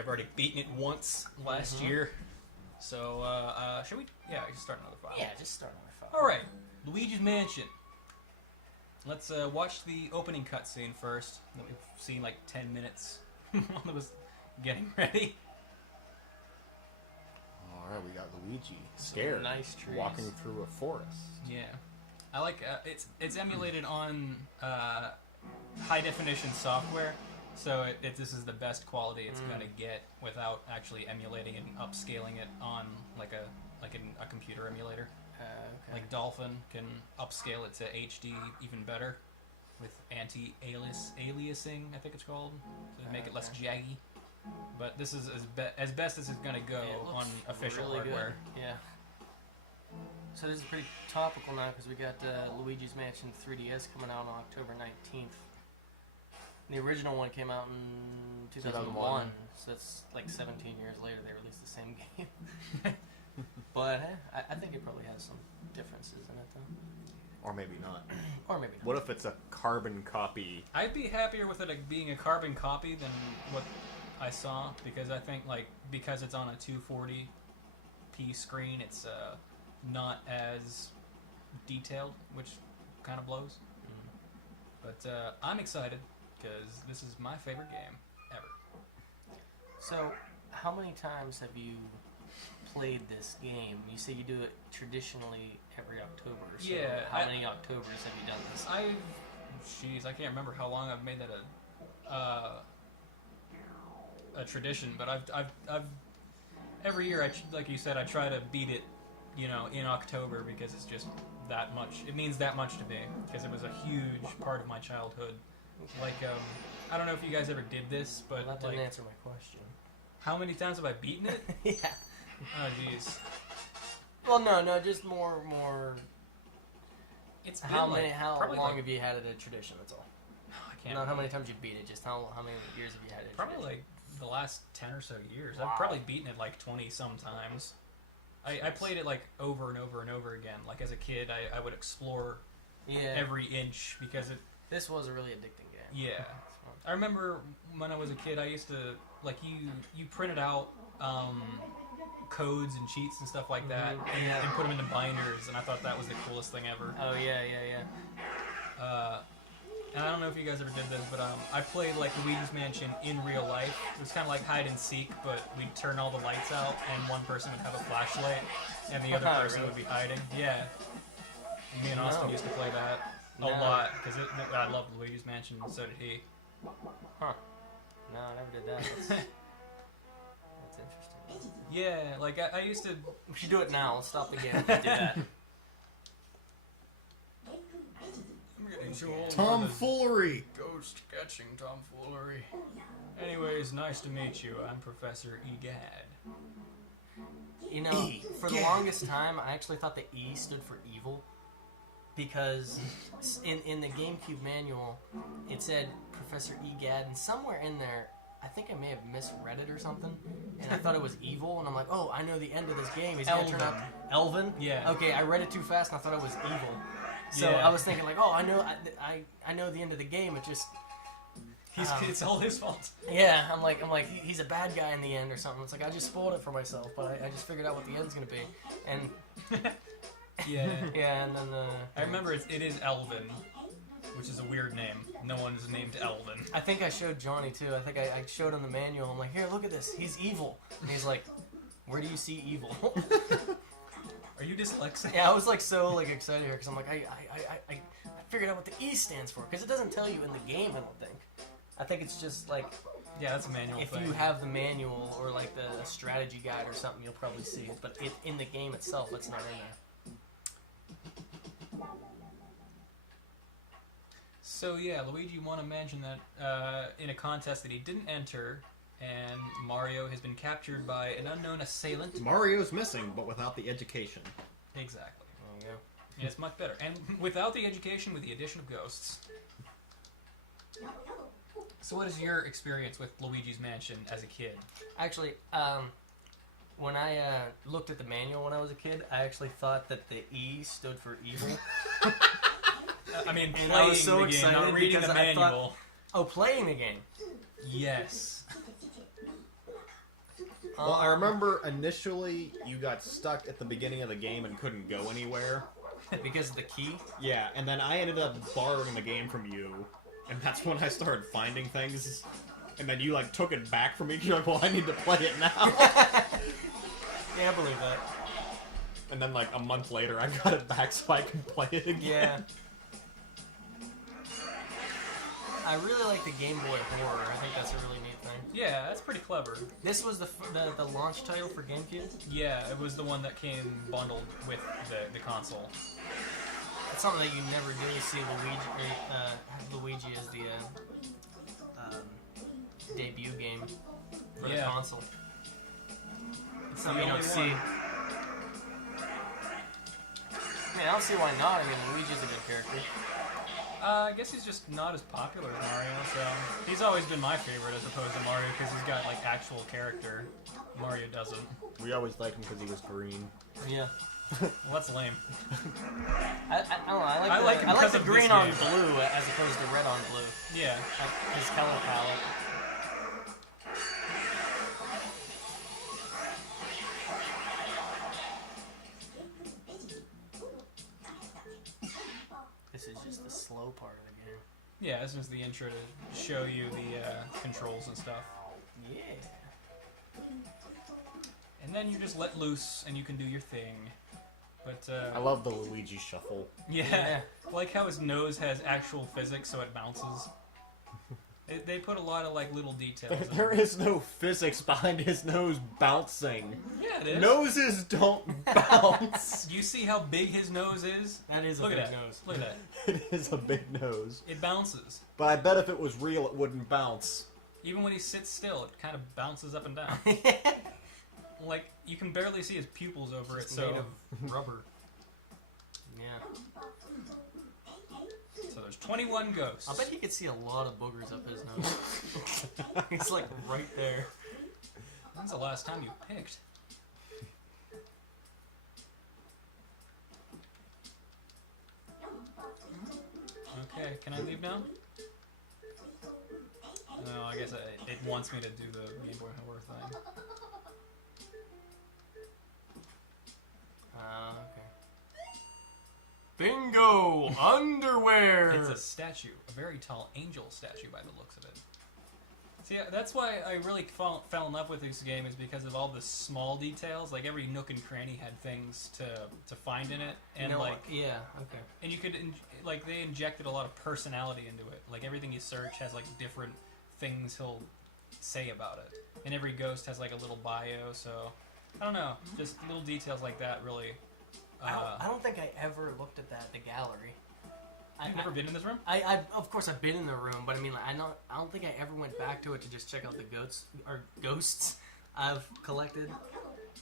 I've already beaten it once last year. So, should we? Yeah, just start another file. Yeah, just start another file. All right, Luigi's Mansion. Let's watch the opening cutscene first. That we've seen like 10 minutes while it was getting ready. All right, we got Luigi scared, nice trees. walking through a forest. Yeah, I like it's emulated on high definition software, so this is the best quality it's gonna get without actually emulating and upscaling it on like a computer emulator. Okay. Like Dolphin can upscale it to HD even better with anti-aliasing, I think it's called, to make it less jaggy. But this is as best as it's gonna go on official really hardware. Good. Yeah. So this is pretty topical now because we got Luigi's Mansion 3DS coming out on October 19th. The original one came out in 2001, so it's like 17 years later they released the same game. But I think it probably has some differences in it, though. Or maybe not. Or maybe not. What if it's a carbon copy? I'd be happier with it being a carbon copy than what I saw, because I think because it's on a 240p screen, it's not as detailed, which kind of blows. But I'm excited because this is my favorite game ever. So, how many times have you played this game? You say you do it traditionally every October. So Yeah. How many Octobers have you done this? I can't remember how long I've made that a tradition, but I've every year, like you said, I try to beat it, in October because it's just that much. It means that much to me because it was a huge part of my childhood. Like, I don't know if you guys ever did this, but Well, that didn't answer my question. How many times have I beaten it? Yeah. Oh, jeez. Well, no, just more. It's How been long like, have you had it a tradition? That's all. I can't. Not how many times you beat it. Just how many years have you had it? Probably tradition? like the last 10 or so years. Wow. I've probably beaten it like 20 sometimes. I played it like over and over and over again. Like as a kid, I would explore every inch because it. This was a really addicting game. Yeah. I remember when I was a kid, I used to you printed out codes and cheats and stuff like that, and put them into binders, and I thought that was the coolest thing ever. Oh yeah. And I don't know if you guys ever did this, but I played like Luigi's Mansion in real life. It was kind of like hide and seek, but we'd turn all the lights out, and one person would have a flashlight, and the other person would be hiding. Yeah. Me and Austin used to play that a lot because I loved Luigi's Mansion, and so did he. Huh. No, I never did that. That's interesting. Yeah, like I used to. We should do it now. Let's stop the game and do that. I'm getting too old. Tomfoolery! Ghost catching tomfoolery. Anyways, nice to meet you. I'm Professor Egad. You know, for the longest time, I actually thought the E stood for evil. Because in the GameCube manual, it said Professor Egad, and somewhere in there, I think I may have misread it or something, and I thought it was evil, and I'm like, oh, I know the end of this game. He's going to turn out Elvin? Yeah. Okay, I read it too fast, and I thought it was evil. So Yeah. I was thinking, like, oh, I know the end of the game. It just... It's all his fault. Yeah, I'm like he's a bad guy in the end or something. It's like, I just spoiled it for myself, but I just figured out what the end's going to be. And... Yeah. Yeah, and then... I remember it is Elvin, which is a weird name. No one is named Elvin. I think I showed Johnny, too. I think I showed him the manual. I'm like, here, look at this. He's evil. And he's like, where do you see evil? Are you dyslexic? Yeah, I was like so like excited here because I'm like, I figured out what the E stands for. Because it doesn't tell you in the game, I don't think. I think it's just like... Yeah, that's a manual if thing. you have the manual or like the strategy guide or something, you'll probably see it. But in the game itself, it's not in there. So yeah, Luigi won a mansion that in a contest that he didn't enter, and Mario has been captured by an unknown assailant. Mario's missing, but without the education. Exactly. There you go. Yeah, it's much better. And without the education, with the addition of ghosts. So what is your experience with Luigi's Mansion as a kid? Actually, when I looked at the manual when I was a kid, I actually thought that the E stood for evil. I mean, And playing I was so the game, not excited reading because the I manual. thought- Oh, playing the game. Yes. Well, I remember initially you got stuck at the beginning of the game and couldn't go anywhere. Because of the key? Yeah, and then I ended up borrowing the game from you, and that's when I started finding things. And then you, like, took it back from me. You're like, well, I need to play it now. Yeah, I believe that. And then, like, a month later, I got it back so I could play it again. Yeah. I really like the Game Boy Horror. I think that's a really neat thing. Yeah, that's pretty clever. This was the launch title for GameCube? Yeah, it was the one that came bundled with the console. It's something that you never really see Luigi as the debut game for the console. It's something you don't see. I mean, I don't see why not. I mean, Luigi's a good character. I guess he's just not as popular as Mario, so he's always been my favorite as opposed to Mario because he's got like actual character. Mario doesn't. We always liked him because he was green. Yeah. Well, that's lame. I don't know. I like like the this green on game. blue as opposed to red on blue. Yeah. Like his color palette. This is just the slow part of the game. Yeah, this is the intro to show you the controls and stuff. Yeah. And then you just let loose and you can do your thing. But I love the Luigi shuffle. yeah, like how his nose has actual physics, so it bounces. They put a lot of like little details. There is no physics behind his nose bouncing. Yeah, it is. Noses don't bounce. You see how big his nose is? That is a Look big at that. nose. Look at that. It is a big nose. It bounces. But I bet if it was real, it wouldn't bounce. Even when he sits still, it kind of bounces up and down. Like you can barely see his pupils over it. It's So made of rubber. Yeah. So there's 21 ghosts. I bet he could see a lot of boogers up his nose. It's like right there. When's the last time you picked? Okay, can I leave now? No, I guess it wants me to do the Game Boy Horror thing. Okay. Bingo! Underwear! It's a statue, a very tall angel statue by the looks of it. See, that's why I really fell in love with this game, is because of all the small details. Like every nook and cranny had things to find in it, and you know, like yeah, okay. and you could like they injected a lot of personality into it. Like everything you search has like different things he'll say about it, and every ghost has like a little bio. So I don't know, just little details like that really. I don't think I ever looked at that, the gallery. You've never been in this room? I of course I've been in the room, but I mean, like, I don't think I ever went back to it to just check out the ghosts I've collected.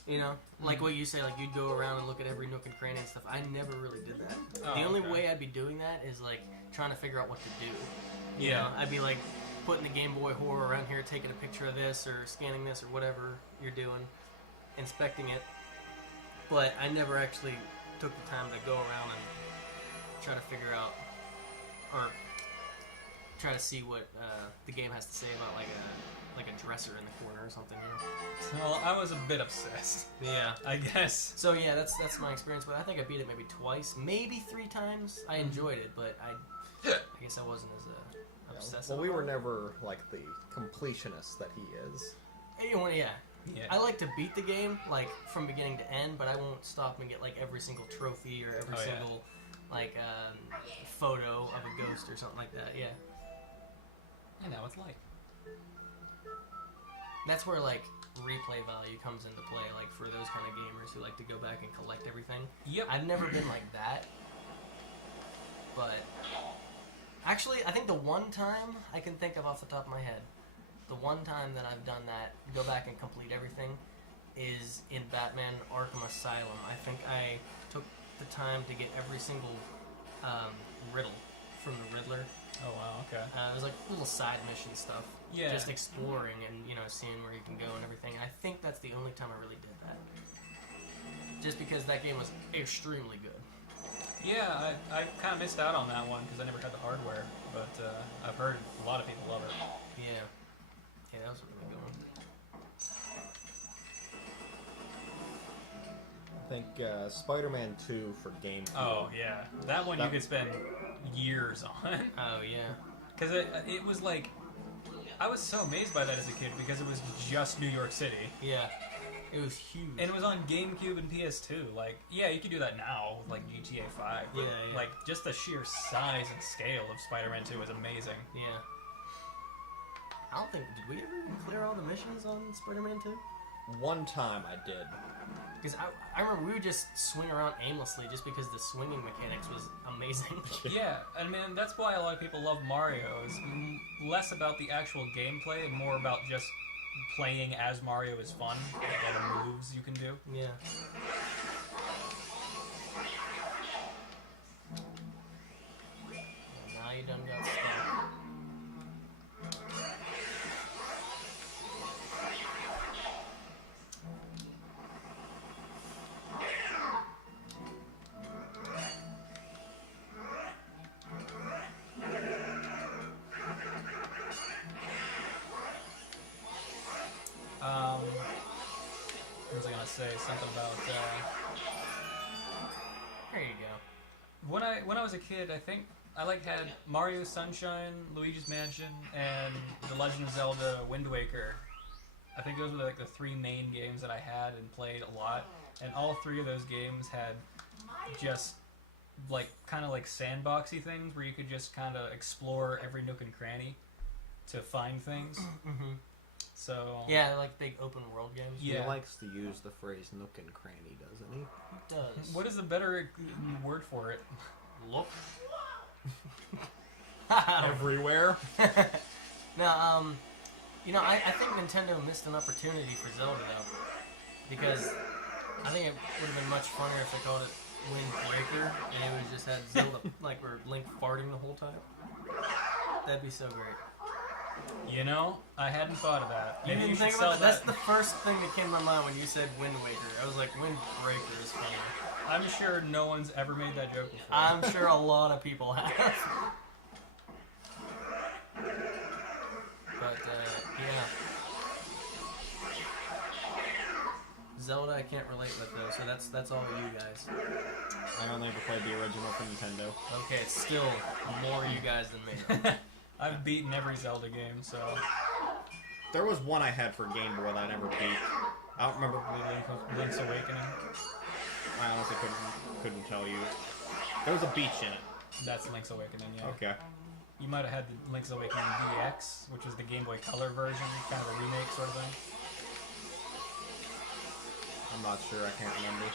You know, like what you say, like you'd go around and look at every nook and cranny and stuff. I never really did that. Oh, the only okay. way I'd be doing that is like trying to figure out what to do. You Yeah. know, I'd be like putting the Game Boy Horror around here, taking a picture of this or scanning this or whatever you're doing, inspecting it. But I never actually took the time to go around and try to figure out or try to see what the game has to say about like a dresser in the corner or something. You know? Well, I was a bit obsessed. Yeah. I guess. So yeah, that's my experience. But I think I beat it maybe twice, maybe 3 times. I enjoyed it, but I guess I wasn't as obsessive. Well, we were about it. never like the completionist that he is. Yeah. Yeah. I like to beat the game like from beginning to end, but I won't stop and get like every single trophy or every single like photo of a ghost or something like that. Yeah. I know it's like. That's where like replay value comes into play, like for those kind of gamers who like to go back and collect everything. Yep. I've never been like that, but actually, I think the one time I can think of off the top of my head, the one time that I've done that, go back and complete everything, is in Batman Arkham Asylum. I think I took the time to get every single riddle from the Riddler. Oh wow. Okay. It was like little side mission stuff. Yeah. Just exploring and, you know, seeing where you can go and everything. I think that's the only time I really did that. Just because that game was extremely good. Yeah, I kind of missed out on that one because I never had the hardware, but I've heard a lot of people love it. Yeah. Yeah, that was really good one. think Spider-Man 2 for GameCube. Oh yeah, that one you could spend years on. Oh yeah. Because it was like, I was so amazed by that as a kid because it was just New York City. Yeah. It was huge. And it was on GameCube and PS2. Like, yeah, you could do that now with like GTA 5. But, Yeah. like, just the sheer size and scale of Spider-Man 2 was amazing. Yeah. I don't think... Did we ever clear all the missions on Spider-Man 2? One time I did. Because I remember we would just swing around aimlessly just because the swinging mechanics was amazing. Yeah, I mean, that's why a lot of people love Mario. Is less about the actual gameplay and more about just playing as Mario is fun. All the moves you can do. Yeah. Now you done got stuck. What was I gonna say? Something about There you go. when I was a kid, I think I had Mario Sunshine, Luigi's Mansion, and The Legend of Zelda: Wind Waker. I think those were like the three main games that I had and played a lot, and all three of those games had just like kind of like sandboxy things where you could just kind of explore every nook and cranny to find things. Mm-hmm. So Yeah, like big open world games. Yeah. He likes to use the phrase nook and cranny, doesn't he? It does. what is the better word for it? Look. Everywhere. Now, you know, I think Nintendo missed an opportunity for Zelda, though. Because I think it would have been much funnier if they called it Wind Waker, and it would just had Zelda, like, where Link farting the whole time. That'd be so great. You know, I hadn't thought of that. You Maybe didn't you should think sell about that? That's that. the first thing that came to my mind when you said Wind Waker. I was like, Wind Breaker is funny. I'm sure no one's ever made that joke before. I'm sure a lot of people have. But, yeah. Zelda I can't relate with, though, so that's all you guys. I only ever played the original for Nintendo. Okay, it's still more you guys than me. I've beaten every Zelda game, so There was one I had for Game Boy that I never beat. I don't remember. Link's Awakening. I honestly couldn't tell you. There was a beach in it. That's Link's Awakening, yeah. Okay. You might have had the Link's Awakening DX, which is the Game Boy Color version, kind of a remake sort of thing. I'm not sure. I can't remember.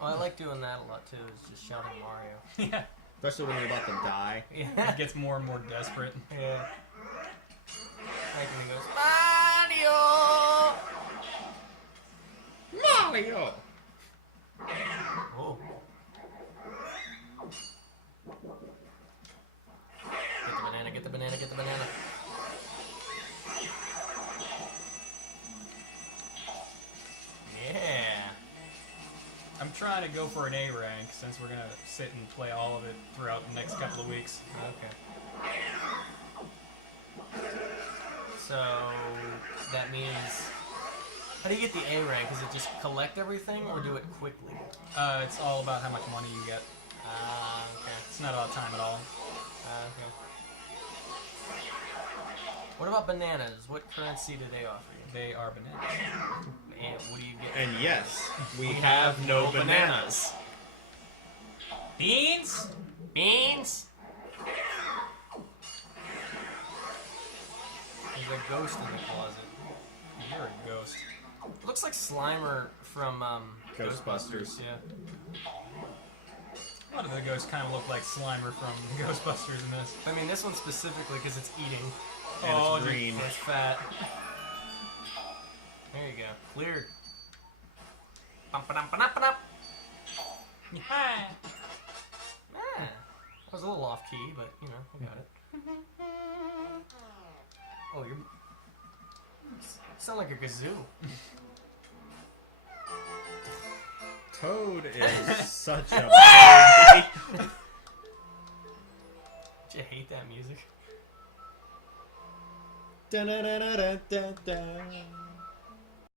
Well, I like doing that a lot, too, is just shouting Mario. Yeah. Especially when you're about to die. Yeah. It gets more and more desperate. Yeah. Like when he goes, Mario! Mario! Oh. Get the banana, get the banana, get the banana. Yeah. I'm trying to go for an A rank since we're gonna sit and play all of it throughout the next couple of weeks. Okay. So that means, how do you get the A rank? Is it just collect everything or do it quickly? It's all about how much money you get. Okay. It's not about time at all. Okay. What about bananas? What currency do they offer you? They are bananas. And what do you get? And yes, we have no bananas. Beans? Beans? There's a ghost in the closet. You're a ghost. Looks like Slimer from Ghostbusters. Yeah. A lot of the ghosts kind of look like Slimer from Ghostbusters in this. I mean, this one specifically because it's eating. And Oh, it's green. And it's fat. There you go. Cleared. Bum-ba-dum-ba-dum-ba-dum. Yeah. Ah, that was a little off key, but you know, I got it. Oh, you sound like a kazoo. Toad is such a baby. Did you hate that music? Da-da-da-da-da-da.